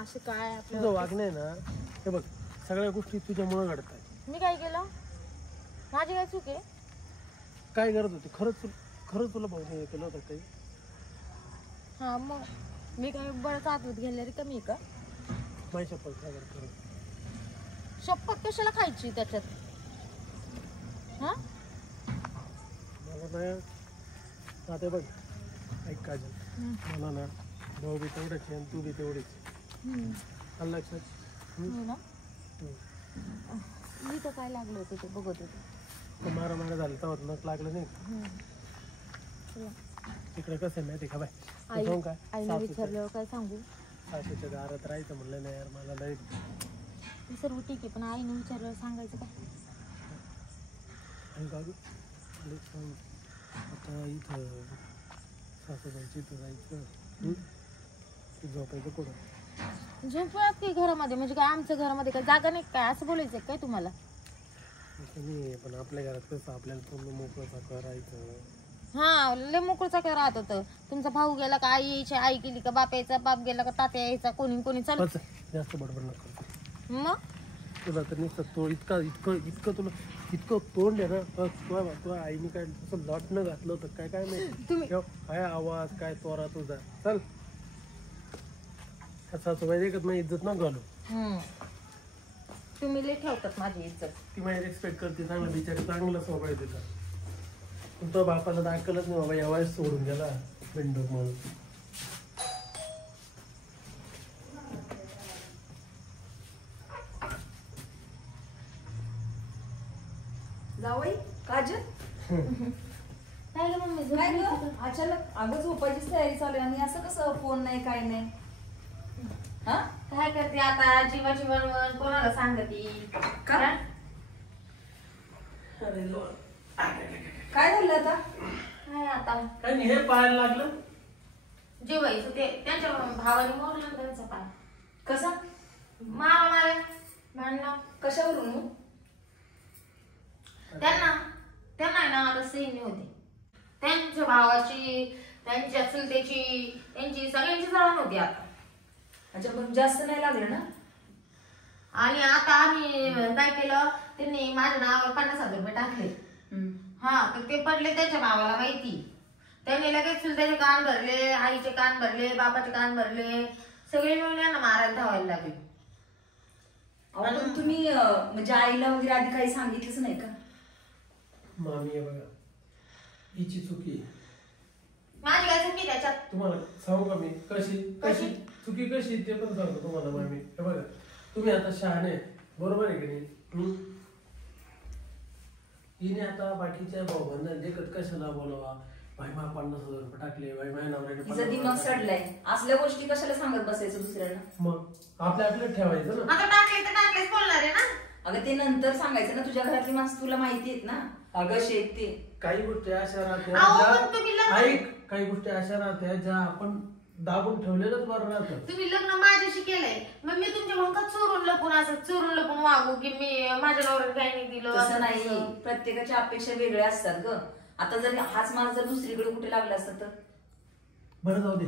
असं काय तुझं वागणं आहे ना, हे बघ सगळ्या गोष्टी तुझ्यामुळे घडतात. मी काय केलं? माझी काय चूक आहे? काय करत होती खरंच तुला भाऊने केलं होतं काही? हा मग मी काय बरंच आतवत गेलेली कमी आहे का? माझ्या शपथ काय करत? शपथ कशाला खायची त्याच्यात? हा मला ना आता बघ ऐक काजल, मला ना भाऊ बी तेवढंच आहे आणि तू बी तेवढीच लक्षात. मी तर काय लागलं होतं ते बघत होते. मारा झालं तर नक लागलं नाही. तिकडे कसं माहिती का बाय, काय आईने विचारल्यावर काय सांगू? सासूच्या दारात राहायचं म्हणलं नाही यार, मला लय सर्व ठीक आहे, पण आईने विचारल्यावर सांगायचं काय? आता इथं सासूबाईची इथं जायचं, झोपायचं कुठं? झोपत की घरामध्ये, म्हणजे काय आमच्या घरामध्ये काय जागा नाही काय असं बोलायचं काय तुम्हाला? नाही, पण आपल्या घरात कसं आपल्याला पूर्ण मोकळं करायचं. हा लय मोकळचा काय राहत होतं. तुमचा भाऊ गेला का आई यायची, आई गेली का बाप यायचा, बाप गेला का तात्या यायचा, कोणी चालू. जास्त बडबड नको मग तुला तर नुसतं तो इतकं तुला इतकं तोंड आहे ना. तुझ्या आईने काय तसं लॉटनं घातलं होतं काय काय नाही. काय आवाज काय तोरा तुझा. चल सासूबाई देखत नाही, इज्जत न घालू. तुम्ही लय ठेवतात माझी इज्जत. ती माझी रिस्पेक्ट करते, चांगलं बिचारी, चांगलं स्वभाव तिचा. पण तो बापाला दाखलच नाही बाबा, या वयस सोडून गेला बिंडोक म्हणून. जावई काजल काय ग मम्मी काय ग अचानक? अगं झोपायची तयारी चालू आहे आणि असं कसं फोन नाही काय नाही? हा काय करते आता? जीवाची बनवण कोणाला सांगती का? काय झालं आता? काय आता काय नाही, हे पाहायला लागलं. जेवायचं ते त्यांच्या भावाने मोडलं त्यांचा पाय. कसा? मारा भांडणं कशावरून? त्यांना ना आता सैन्य होते. त्यांच्या भावाची, त्यांच्या चुलतेची, त्यांची सगळ्यांची जळण होती आता. अच्छा, पण जास्त नाही लागलं ना? आणि आता आम्ही काय केलं, त्यांनी माझ्या नावावर 50,000 रुपये टाकले. हा तर ते पडले त्याच्या भावाला माहिती. त्यांनी लगेच चुलत्याचे कान भरले, आईचे कान भरले, बापाचे कान भरले, सगळे मिळून यांना मारायला धावायला लागले. पण तुम्ही म्हणजे आईला वगैरे आधी काही सांगितलंच नाही का? मामी आहे बघा, हिची चुकी. माझी काय चुकी त्याच्यात? तुम्हाला सांगू का मी कशी चुकी कशी ते पण सांगतो तुम्हाला मामी. हे बघा, तुम्ही आता शहाणे बरोबर आहे की नाही? हिने आता बाकीच्या भाऊबांना देखत कशाला बोलावा, भाई मा 50,000 रुपये टाकले, भाई माझ्या नवऱ्याने तिचा दिमाग सडलाय. असल्या गोष्टी कशाला सांगत बसायचं दुसऱ्यांना? मग आपल्याला ठेवायचं ना. आता टाकले तर टाकलेच बोलणार आहे ना. अगं ते नंतर सांगायचं ना, तुझ्या घरातली माणसं तुला माहिती आहेत ना. अगं शेत ते काही गोष्टी अशा राहत्या, ऐक, काही गोष्टी अशा राहत्या ज्या आपण दाबून ठेवलेलंच बरं राहतं. तुम्ही लग्न माझ्याशी केलंय, मग मी तुमच्याकडून का चोरून लपून वागू की मी माझ्या नवऱ्याला काही नाही दिलं? तसं नाही, प्रत्येकाच्या अपेक्षा वेगळ्या असतात ग. आता जर हाच माणूस जर दुसरीकडे कुठे लागला असता तर? बरं जाऊ दे,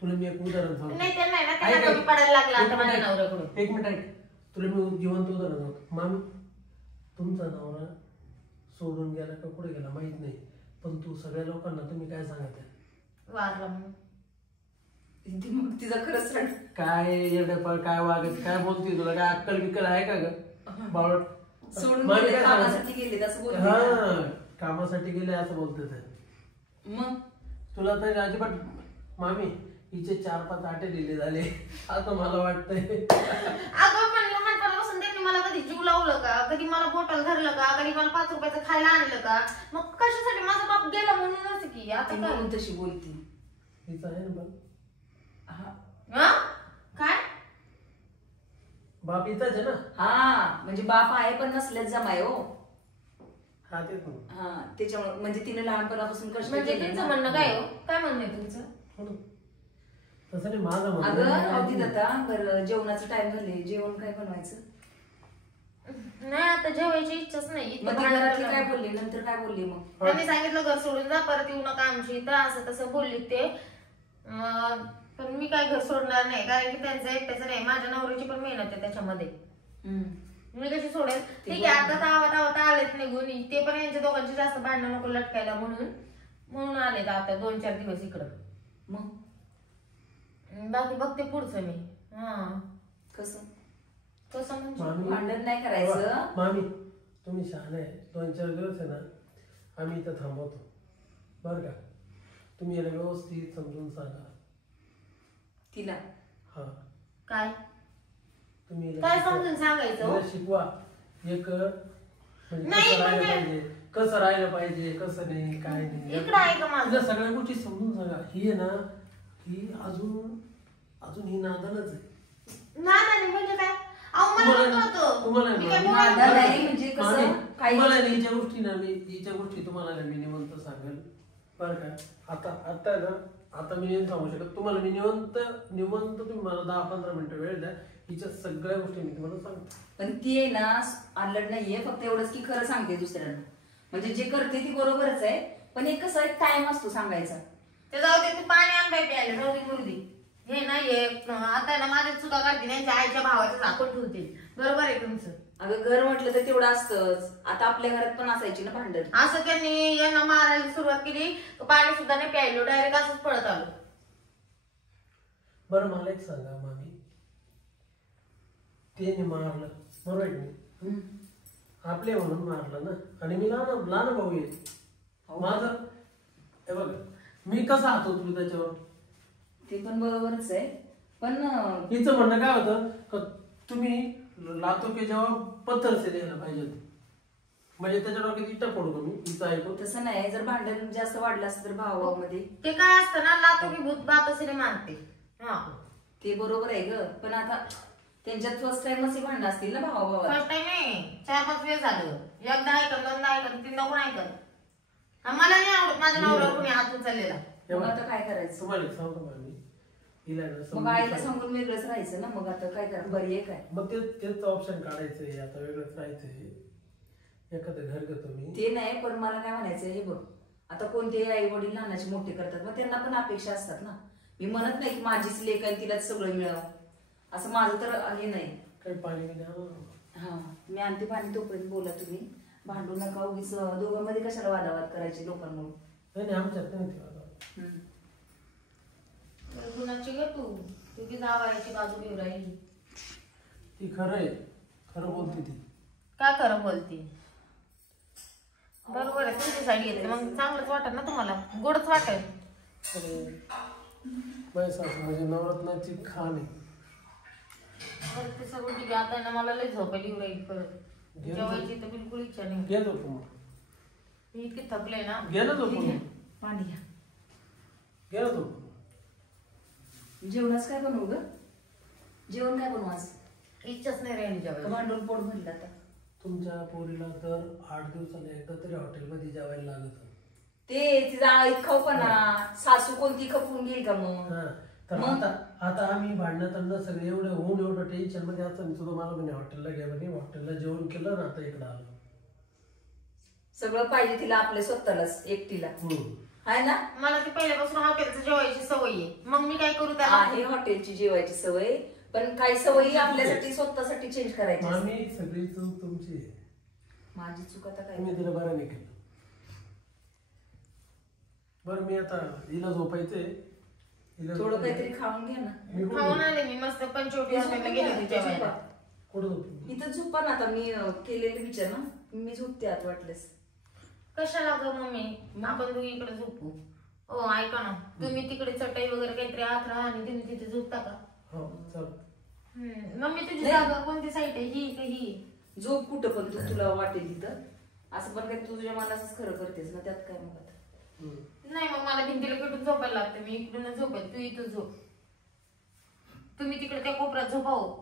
तुला मी एक उदाहरण सांगतो. नाही त्यांना आहे ना, त्यांना कमी पडायला लागला आता माझ्या नवऱ्याकडून. एक मिनिट ऐक, तुला मी जिवंत उदाहरण सांगतो. मामी, तुमचा नवरा सोडून गेला का कुठे गेला माहित नाही, पण तू सगळ्या लोकांना तुम्ही काय सांगताय? वारला म्हणून. मग तिचा खरंच काय एवढं काय वागत, काय बोलते, तुला काय अक्कल बिक्कल आहे का ग बावळ? सोडून कामासाठी गेले असं बोलते. हा, कामासाठी गेले असं बोलते. मग तुला तर अजिबात मामी हिचे 4-5 आटे दिले झाले असं मला वाटतंय. अगं पण लहानपणापासून त्यांनी मला कधी जीव लावलं का, कधी मला बॉटल धरलं का, कधी मला 5 रुपयाचं खायला आणलं का? मग कशासाठी माझा बाप गेला म्हणूनच की. आता म्हणून तशी बोलती. हिचं आहे ना काय बाप हिचाच आहे ना? हा, म्हणजे बाप आहे पण नसल्याच जमाय हो. हा तेच हा, त्याच्यामुळे म्हणजे तिने लहानपणापासून कष्ट म्हणजे केले. तुमचं म्हणणं काय हो? काय म्हणणं आहे तुमचं? तसं नाही माझं म्हणणं. अगं अवधी आता बरं, जेवणाचं टाइम झाले, जेवण काय बनवायचं? नाही आता जेवायची इच्छाच नाही. मग घरातली काय बोलली, नंतर काय बोलली? मग त्यांनी सांगितलं घर सोडून जा, परत येऊ नका आमची इथं, असं तसं बोलली ते. पण मी काय घर सोडणार नाही, कारण की त्यांचं एकट्याचं नाही, माझ्या नवऱ्याची पण मेहनत आहे त्याच्यामध्ये. मी कशी सोडेल? ठीक आहे, आता धावत आलेत निघून, ते पण यांच्या दोघांची जास्त भांडणं नको लटकायला म्हणून आलेत आता 2-4 दिवस इकडं. मग बाकी बघते पुढचं मी. हा कसं म्हणजे भांडण नाही करायचं. मामी तुम्ही शहाणे आहे, 2-4 दिवस आहे ना आम्ही इथं थांबवतो बरं का. तुम्ही याला व्यवस्थित समजून सांगा तिला. हा काय तुम्ही काय समजून सांगायचं? शिकवा एक म्हणजे कसं राहिलं पाहिजे कसं नाही काय नाही. इकडं आहे का माझं? सगळ्या गोष्टी समजून सांगा. ही आहे ना ही अजून ही नादानच आहे. नादाने म्हणजे काय? अहो मला नव्हतं. तुम्हाला म्हणजे कसं काही हिच्या गोष्टी ना हिच्या गोष्टी तुम्हाला मी निवंत सांगेल बरं का. आता ना आता मी नाही सांगू शकत तुम्हाला. मी निवंत तुम्ही मला 10-15 मिनिटं वेळ द्या, हिच्या सगळ्या गोष्टी मी तुम्हाला सांगतो. पण ती आहे ना आलड नाहीये, फक्त एवढंच की खरं सांगते दुसऱ्यांना. म्हणजे जे करते ती बरोबरच आहे, पण एक कसं एक टाइम असतो सांगायचा. ते जाऊ दे, तू पाणी आण बाई प्यायला, जाऊ दे मुर्दी. हे नाही आता ना माझ्या चुका काढते, त्यांच्या आईच्या भावाचं झाकून ठेवते. बरोबर आहे तुमचं. अगं घर म्हटलं तर तेवढं असतंच. आता आपल्या घरात पण असायची ना भांडण. असं त्यांनी यांना मारायला सुरुवात केली, पाणी सुद्धा नाही प्यायलो, डायरेक्ट असंच पळत आलो. बरं मला एक सांगा मामी, त्याने मारलं बरोबर आहे, आपले म्हणून मारलं ना, आणि मी लहान भाऊ आहे माझं. हे बघ मी कसा हात होतो त्याच्यावर, ते पण बरोबरच आहे. पण हिचं म्हणणं काय होतं, तुम्ही लातो की जेव्हा पत्थर से द्यायला पाहिजे, म्हणजे त्याच्या डोक्यात इटा फोडतो मी. हिचं ऐकून तसं नाही, जर भांडण जास्त वाढलं असतं तर भावामध्ये ते काय असतं ना, लातो की भूत बातोसीने मानते. हा ते बरोबर आहे ग, पण आता त्यांच्यात फर्स्ट टाइमच भांडण असतील ना भावा. फर्स्ट टाइम नाही, 4-5 वेळ झालं. एकदा ऐकत, दोनदा ऐकत, 3दा कोण ऐकत. मला नाही आवडत माझ्या नवऱ्यावर कोणी हात उचललेला. मग आता काय करायचं? तुम्हाला सांगतो मी, मग आईला सांगून वेगळंच राहायचं ना. मग आता काय करा, बरी आहे काय? मग तेच ऑप्शन काढायचंय, आता वेगळंच राहायचंय, एखादं घर घेतो मी. ते नाही, पण मला काय म्हणायचं हे बघ, आता कोणतेही आई वडील लहानाचे मोठे करतात, मग त्यांना पण अपेक्षा असतात ना. मी म्हणत नाही की माझीच लेक आहे तिलाच सगळं मिळावं, असं माझं तर हे नाही. काही पाणी हा मी आणते पाणी, तोपर्यंत बोला तुम्ही. भांडू नका उगीच, दोघांमध्ये कशाला वादावाद करायचे लोकांमुळे. नाही आमच्यात नाही. गुणाची ग तू की जावायची बाजू घेऊन राहिली. ती खरं बोलते. ती काय खरं बोलते? बरोबर आहे, तुमची साईड घेतली मग चांगलंच वाटत ना तुम्हाला, गोडच वाटेल. म्हणजे नवरत्नाची खाण आहे. ते सगळं ठीक आहे. आता ना मला लय झोपायला येऊ राहील, परत जेवायची तर बिलकुल इच्छा नाही. घे झोप मग, मी इतके थकले ना. घे ना झोप, पाणी घ्या. घे ना झोप. जेवणाच काय बनवू ग? जेवण काय बनवू आज? इच्छाच नाही राहिली जेवायला. भांडून पोट भरलं आता. तुमच्या पोरीला तर 8 दिवसाला एकदा तरी हॉटेलमध्ये जेवायला लागत. ते तिचा खाऊपणा, सासू कोणती खपून घेईल का मग? तर आता आम्ही भांडणात सगळे एवढं टेन्शन मध्ये असं सुद्धा मला म्हणे हॉटेलला घ्या, म्हणे हॉटेलला जेवण केलं ना, आता इकडं आलो. सगळं पाहिजे तिला आपल्या स्वतःलाच एकटीला, आहे ना. मला ती पहिल्यापासून हॉटेलचं जेवायची सवय आहे, मग मी काय करू त्याला? आहे हॉटेलची जेवायची सवय, पण काही सवयी आपल्यासाठी स्वतःसाठी चेंज करायची. आम्ही सगळी चूक तुमची, माझी चूक आता काय? तुम्ही तिला बरं नाही केलं. बरं मी आता हिला झोपायचंय, थोडं काहीतरी खाऊन घ्या ना. खाऊन आले मी मस्त, पंचवटी हॉटेलला गेले होते जेवायला. कुठं झोप? इथं झोपा ना. आता मी केलेले विचार ना, मी झोपते आत वाटलेस. कशाला ग मम्मी, आपण दोघी इकडे झोपू. हो ऐका ना, तुम्ही तिकडे चटई वगैरे काहीतरी आत राहा आणि तुम्ही तिथे झोपता का? हो चल. मम्मी तुझी जागा कोणती साईड आहे, ही का ही? झोप कुठं पण तू, तुला वाटेल तिथं. असं पण काही तुझ्या मनाच खरं करतेस ना, त्यात काय मग आता. नाही मग मला भिंतीला पेटून झोपायला लागतं, मी इकडून झोपेल, तू इथं झोप. तुम्ही तिकडे त्या कोपऱ्यात झोपाव.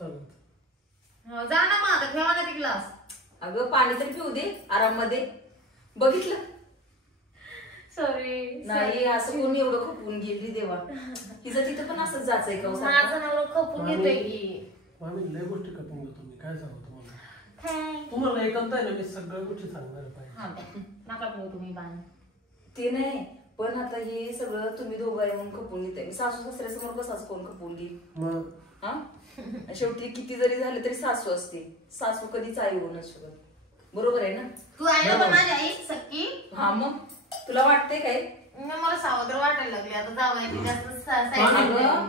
जा ना मग, आता ठेवा ना ते ग्लास. अगं पाणी तर पिऊ दे आराम मध्ये. बघितलं सॉरी नाही, असं कोणी एवढं खपून गेली देवा. तिचं तिथं पण असंच जायचंय का? माझं नाव खपून घेतोय की. आम्ही लय गोष्टी खपून घेतो. मी काय सांगू तुम्हाला, तुम्हाला ऐकत आहे ना, मी सगळ्या गोष्टी सांगणार पाहिजे. नका बघू तुम्ही बाण. ते नाही, पण आता हे सगळं तुम्ही दोघं येऊन खपून घेताय. सासू सासऱ्यासमोर कसाच कोण खपून घेईल? मग हा शेवटी किती जरी झालं तरी सासू असते. सासू कधीच आई होऊ नसू शकत. बरोबर आहे ना? तू आहे ना माझी आई सक्की. हा मग तुला वाटते काय? मला सावत्र वाटायला लागले आता जावयाची जास्त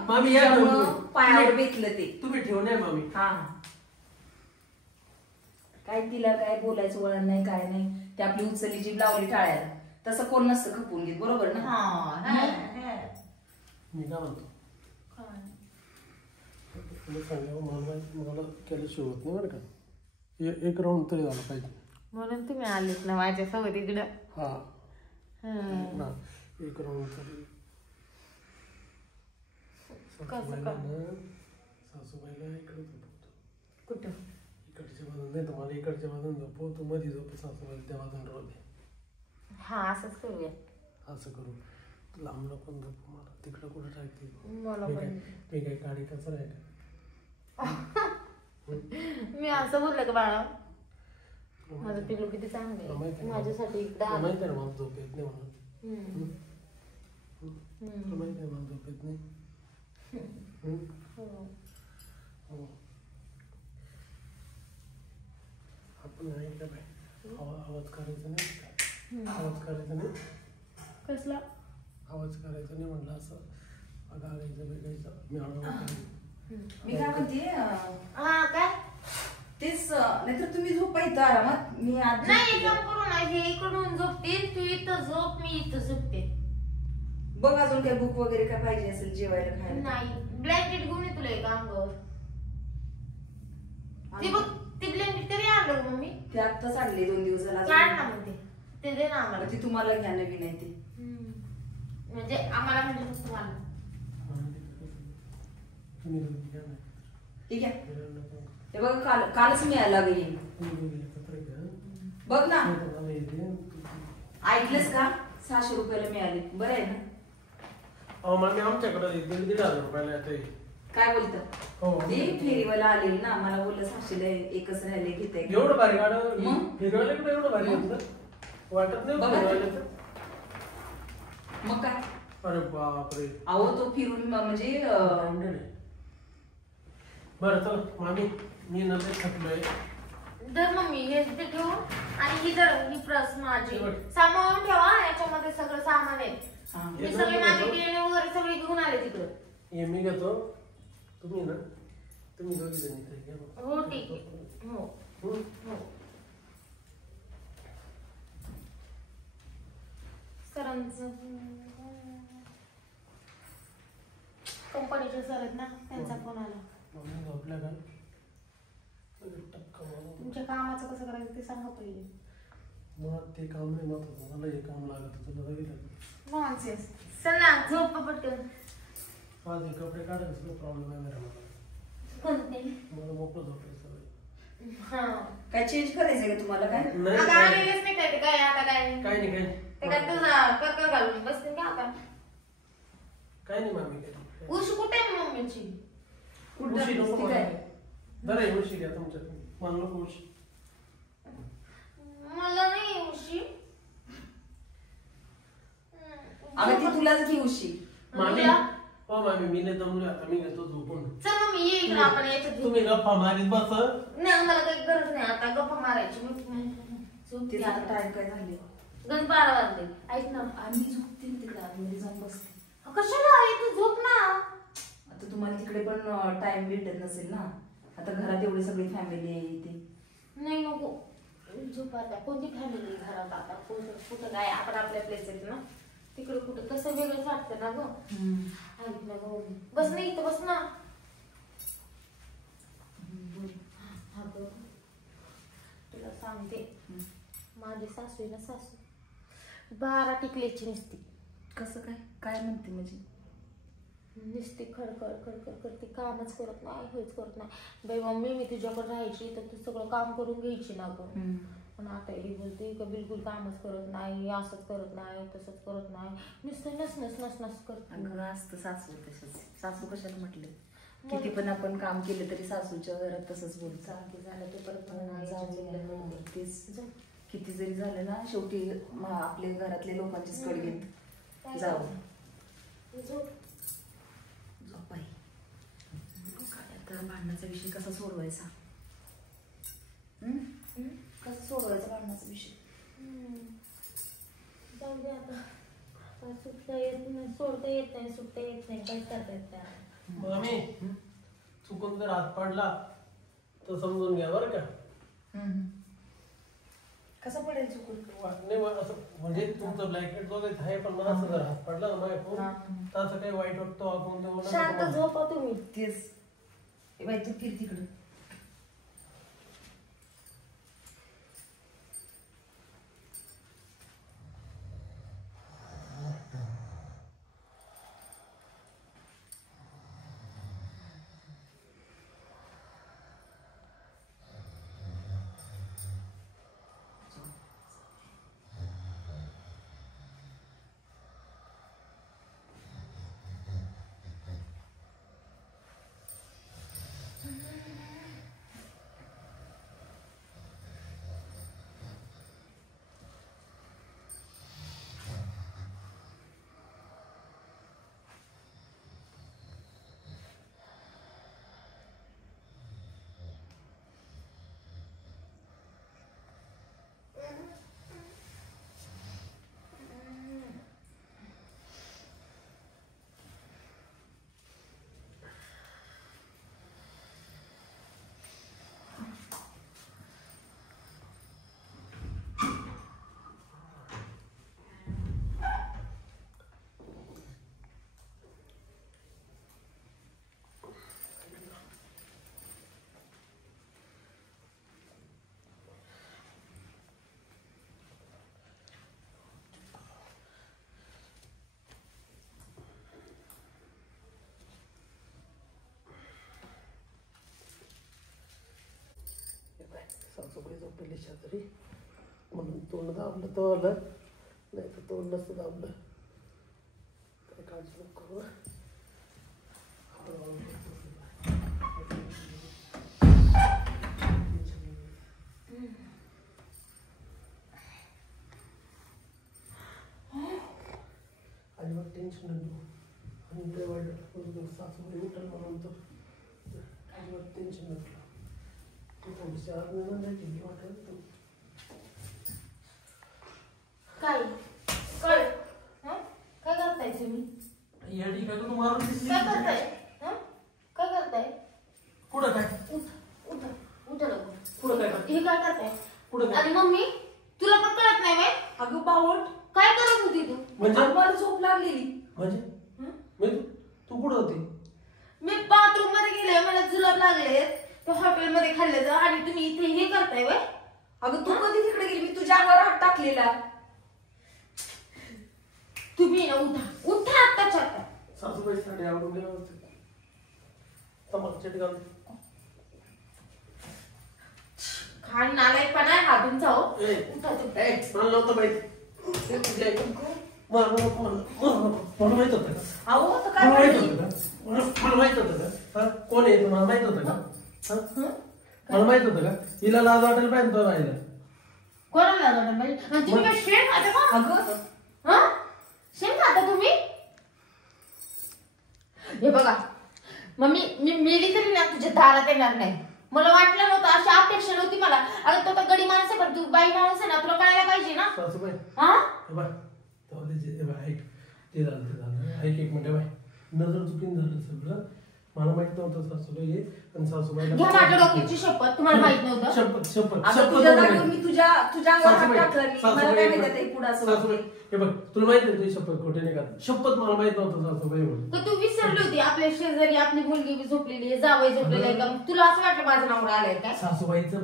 मामी या पायावर बेतलं ते तुम्ही ठेवून या मामी. हा काय तिला काय बोलायचं वळण नाही काय नाही. ते आपली उचलली जीभ लावली टाळ्याला. तसं कोण नसतं खपून घेत. बरोबर ना? मी काय म्हणतो मला केल्याशिवाय होत नाही बरं का. एक राऊंड तरी झाला पाहिजे म्हणून तुम्ही आलेत ना माझ्यासोबत इकडं. हा एक राऊंड तरी. सासूबाईला इकडे झोपवतो. कुठं? इकडच्या बाजून नाही तुम्हाला इकडच्या बाजून झोपव. तू मध्ये झोप. सासूबाईला त्या बाजून राहू दे. हा असंच करूया. असं करू. लांबला पण झोप. मला तिकडं कुठं टाकते. मी काय काडी कचरा आहे का? मी असं बोललं का बाळा? माझं पिल्लू किती चांगलं आहे. माझ्यासाठी इकडे माहिती आहे ना मला झोप येत नाही म्हणून. माहिती आहे मला झोप येत नाही. आपण ऐकलं पाहिजे. आवाज करायचा नाही. आवाज करायचा नाही. कसला आवाज करायचा नाही म्हणलं असं गागायचं बिगायचं मी काय म्हणते हा काय तेच नाहीतर तुम्ही झोपा इथं आरामात मी आज नाही काम करू ना हे इकडून झोपते तू इथं झोप मी इथं झोपते बघ अजून काही भूक वगैरे काय पाहिजे असेल जेवायला खायला नाही ब्लँकेट घेऊन ये तुला एक अंगावर ती बघ ती ब्लँकेट कधी आणलं मम्मी ते आत्ताच आणले 2 दिवस झाला काढ ना मग ते दे ना आम्हाला ती तुम्हाला घ्या नवीन आहे ती म्हणजे आम्हाला म्हणजे फक्त मला ठीक आहे ते बघ कालच मिळाला गई बघ ना ऐकलंस का 600 रुपयाला मिळाले बरं आहे ना मामी आमच्याकडे 1,500 रुपयाला येते काय बोलतं ते फेरीवाला आलेली ना मला बोललं 600 ला एकच राहिले घेते एवढं भारी गाडं फिरवायला कुठे एवढं भारी होतं वाटत नाही फिरवायला मग काय अरे बापरे अहो तो फिरून म्हणजे बरं चल मामी मी नंतर थकलोय धर मम्मी हे ते ठेव आणि ही धर ही प्रस माझी सांभाळून ठेवा याच्यामध्ये सगळं सामान आहे मी सगळे माझे खेळणे वगैरे सगळे घेऊन आले तिकडे हे मी घेतो तुम्ही ना तुम्ही दोघी जण इथे घ्या हो ठीक आहे हो हो सरांचं कंपनीचे सर आहेत ना त्यांचा फोन आला मम्मी झोपल्या का तुमच्या कामाचं कसं करायचं ते सांगा पहिले मला ते काम नाही महत्वाचं मला हे काम लागत तुला बघितलं नॉनसेन्स चल ना झोप पटकन माझे कपडे काढायचं प्रॉब्लेम आहे मेरा मला कोणते मला मोकळं झोपायचं हा काय चेंज करायचंय का तुम्हाला काय आता आलेलेच नाही काय ते काय आता काय काय नाही ते काय तुझा कर्कर घालून बसते का आता काय नाही मामी काय उशी कुठे आहे मम्मीची उशी नको बरं उशी घ्या तुमच्या मला नको उशी मला नाही उशी अगं ती तुलाच घे उशी मामी हो मामी मी नाही दमलो आता मी घेतो झोपून चल मम्मी ये इकडे आपण याच्यात तुम्ही गप्पा मारीत बस नाही मला काही गरज नाही आता गप्पा मारायची झोपते आता टाइम काय झाले गण 12 वाजले ऐक ना आम्ही झोपते ना तिकडे आतमध्ये जाऊन बसते कशाला आहे तू झोप ना आता तुम्हाला तिकडे पण टाइम भेटत नसेल ना आता घरात एवढी सगळी फॅमिली आहे इथे नाही नको झोप आता कोणती फॅमिली घरात आता कुठं काय आपण आपल्या प्लेस आहेत ना तिकडे कुठं कसं वेगळंच वाटतं ना गं ऐक ना गं बस नाही इथं बस ना हा गं तुला सांगते माझी सासू आहे ना सासू 12 टिकल्याची नसती कसं काय काय म्हणते म्हणजे नुसती खडखड खडखड करते कामच करत नाही हेच करत नाही बाई मम्मी मी तुझ्याकडे राहायची तर तू सगळं काम करून घ्यायची ना गं पण आता ही बोलते का बिलकुल कामच करत नाही असंच करत नाही तसंच करत नाही नुसतं नस करते असतं सासू तसंच सासू कशाला म्हटले किती पण आपण काम केलं तरी सासूच्या घरात तसंच बोलत चालते झालं ते परत तेच किती जरी झालं ना शेवटी आपल्या घरातले लोकांचीच कड घेत जाऊ झोप. बाई काय आता भांडणाचा विषय कसा सोडवायचा? कसा सोडवायचा भांडणाचा विषय? जाऊ दे आता. काय सुटता येत नाही, सोडता येत नाही, सुटता येत नाही, काय करता येत नाही. मामी चुकून जर हात पाडला तर समजून घ्या बरं का. कसा पडेल चुकून? नाही असं म्हणजे तुमचं ब्लँकेट जोगायचं आहे, पण मला असं जर हात पडला ना माझ्याकडून तर असं काही वाईट वाटतं आपण शांत झोपा तुम्ही. तेच बाई तू फिर तिकडं. सासूबाई झोपली शेजारी म्हणून तोंड दाबलं तो आलं, नाही तर तोंड नसतं दाबलं. काय काळजी नको करू. अजिबात टेन्शन नको. आणि ते वाईट सासूबाई उठल म्हणून तर अजिबात टेन्शन नको. थोडीशी आज मिळून जायची वाटत. काय काय काय करताय तुम्ही? या ठिकाणी तू मारून काय करताय? काय करताय? कुठं काय उठ उठ उठ लवकर. कुठं काय हे काय करताय? कुठं आणि मम्मी तुला पण कळत नाही बाई? अगं बावट काय करत होती तू? म्हणजे मला झोप लागलेली. म्हणजे मी तू कुठं होती? मी बाथरूम मध्ये गेले, मला जुलाब लागले, तो हॉटेल मध्ये खाल्ले जा आणि तुम्ही इथे हे करताय बाई? अगं तू कधी तिकडे गेली? मी तुझ्या अंगावर हात टाकलेला. तुम्ही ना उठा उठा आत्ताच्या आता. सासूबाई साडी आवडून गेला होते तमाकचट घालून. खाण नालायकपणा आहे हा तुमचा. हो ए, उठा तुम्ही. ए, मला नव्हतं माहिती. मला माहित होतं का? अहो तर काय मला माहित म्हणली? होतं का? मला माहित होतं का? कोण आहे तुम्हाला माहित होतं का? मला माहित होतं का? हिला लाज वाटेल पाहिजे तो राहिला. कोणाला लागणार बाई? आणि तुम्ही काय शेण खाता का? अगं शेण खाता तुम्ही? हे बघा मम्मी, मी मेली तरी ना तुझ्या दारात येणार नाही. मला वाटलं नव्हतं, अशी अपेक्षा नव्हती मला. अगं तो तर गडी माणूस आहे, पण तू बाई माणूस आहे ना, तुला कळायला पाहिजे ना. सासूबाई हा हे बाय तेव्हा ऐक ते झालं ऐक एक मिनिट बाय. नजर चुकीन झालं सगळं. मला माहित नव्हतं सासूबाई हे. आणि सासूबाईला घ्या माझ्या डोक्याची शपथ, तुम्हाला माहित नव्हतं. शपथ शपथ अगं तुझ्या जागेवर मी तुझ्या अंगावर हात टाकला. मला काय माहिती आता पुढे असं सासूबाई हे बघ तुला माहित आहे तुझी शपथ खोटे नाही का? शपथ मला माहित नव्हतं सासूबाई म्हणून. तर तू विसरली होती आपल्या शेजारी आपली मुलगी बी झोपलेली आहे, जावई झोपलेली आहे का? तुला असं वाटलं माझं नाव आलंय काय? सासूबाईचं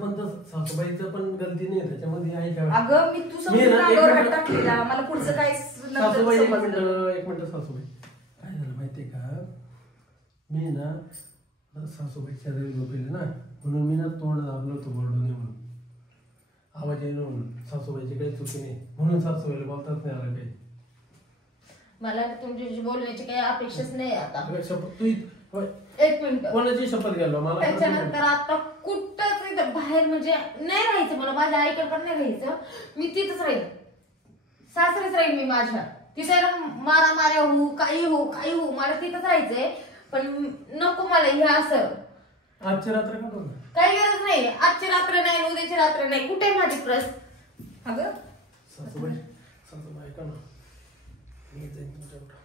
पण गलती नाही त्याच्यामध्ये आहे का? अगं मी तू मी ना, अंगावर एक हात मिनिट. टाकलेला. मला पुढचं काय सासूबाई एक मिनिट सासूबाई काय झालं माहितीये का? मी ना सासूबाईच्या घरी झोपेले ना, म्हणून मी ना तोंड दाबलं होतं बोलडोने म्हणून. आवाज येणं म्हणून. सासूबाईची काही चुकी नाही म्हणून सासूबाईला बोलताच नाही आलं काही. मला तुमच्याशी बोलण्याची काही अपेक्षाच नाही आता. शपथ तू एक मिनिट. कोणाची शपथ घ्यायला मला? त्याच्यानंतर आता कुठंच इथं बाहेर म्हणजे नाही राहायचं मला. माझ्या आईकडे पण नाही राहायचं. मी तिथंच राहील, सासरीच राहील मी माझ्या. तिथे मारामाऱ्या होऊ काही होऊ मला तिथंच राहायचंय. पण नको मला हे असं. आजची रात्र का करू? काही गरज नाही. आजची रात्र नाही, उद्याची रात्र नाही. कुठे माझी प्रस? अगं सासूबाई का ना मी जाईन तुमच्याकडं.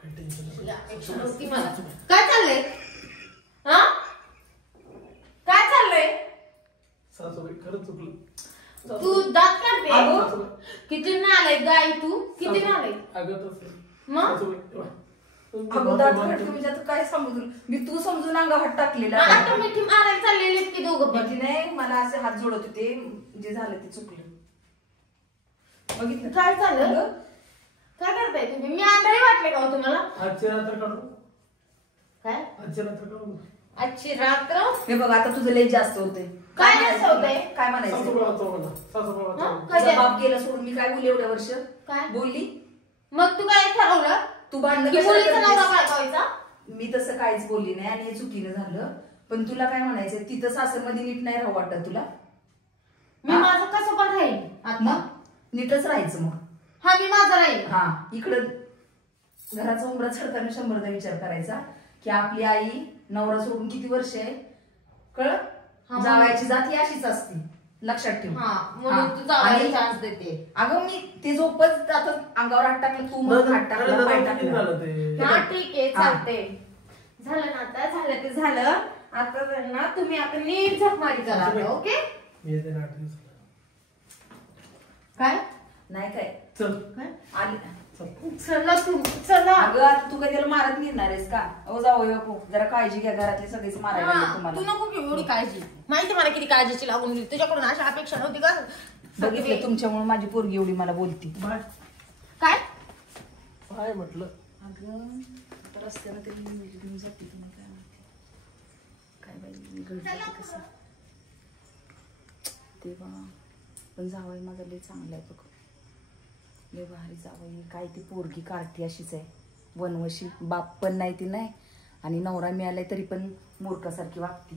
काही टेन्शन नका. या अपेक्षा नव्हती मला. काय चाललंय? हा काय चाललंय? सासूबाई खरंच चुकलं. तू दात काढते. सासूबाई. किती नालाय गाय तू, किती नालाय. अगं तसं मग सासूबाई अगं दात काढते म्हणजे आता काय समजून मी तू समजून अंगा हात टाकलेला आता मिठी मारायला चाललेली की दोघं पण. भीती नाही मला असे हात जोडत होते जे झालं ते चुकलं. बघितलं काय चाललं? काय करताय तुम्ही? मी आंधळी वाटले का हो तुम्हाला? आजची रात्र काढू. काय आजची रात्र काढू. आजची रात्र? हे बघ आता तुझं लय जास्त होतंय. काय जास्त होतंय? काय म्हणायचं? सासूबाई वाचव मला. सासूबाई वाचव. हं? काय तुझा झालं? बाप गेला सोडून मी काय बोलली एवढ्या वर्ष? काय? बोलली मग तू काय ठरवलं? तू भांडण की कशाला मुलीचा नवरा करतेस? बायकोचा? मी तसं काहीच बोलली नाही आणि हे चुकीनं झालं. पण तुला काय म्हणायचं तिथं सासरमध्ये नीट नाही राहू वाटत तुला? मी माझं कसं पण राहील आता. मग नीटच राहायचं मग. हा मी माझं राहील. हा इकडं घराचा उंबरा चढताना 100दा विचार करायचा की आपली आई नवरा सोडून किती वर्ष आहे कळ. हा. जावायची जात ही अशीच असते लक्षात ठेव. हा म्हणून तू जावायला चान्स देते. अगं मी ते झोपच आता अंगावर हात टाकलं तू म्हणून हात टाकला पाय टाकला. झालं ते. हा ठीक आहे चालते. झालं ना आता झालं ते झालं. आता ना तुम्ही आता नीट झकमारी करा आता, ओके? मी येते ना 8 दिवसाला. काय नाही काय चल काय आली चला तू चला. अगं आता तू काय त्याला मारत नेणार आहेस का? ओ जाऊ बापू जरा काळजी घ्या घरातले सगळेच मारायला लागले हा, तुम्हाला. तू नको घेऊ एवढी काळजी. माहिती मला किती काळजीची लागून गेली. तुझ्याकडून अशा अपेक्षा नव्हती का? बघितलं तुमच्यामुळे माझी पोरगी एवढी मला बोलती. बाय. काय काय म्हटलं? अगं आता रस्त्याला तरी घेऊन जाते तुम्हाला काय माहिती. काय बाई घडलं कसं तेव्हा पण जावई माझा लय चांगला आहे बघ. लय भारी जावई. काय ती पोरगी कार्टी अशीच आहे वनवशी. बाप पण नाही ती नाही आणि नवरा मिळालाय तरी पण मूर्खासारखी वागती.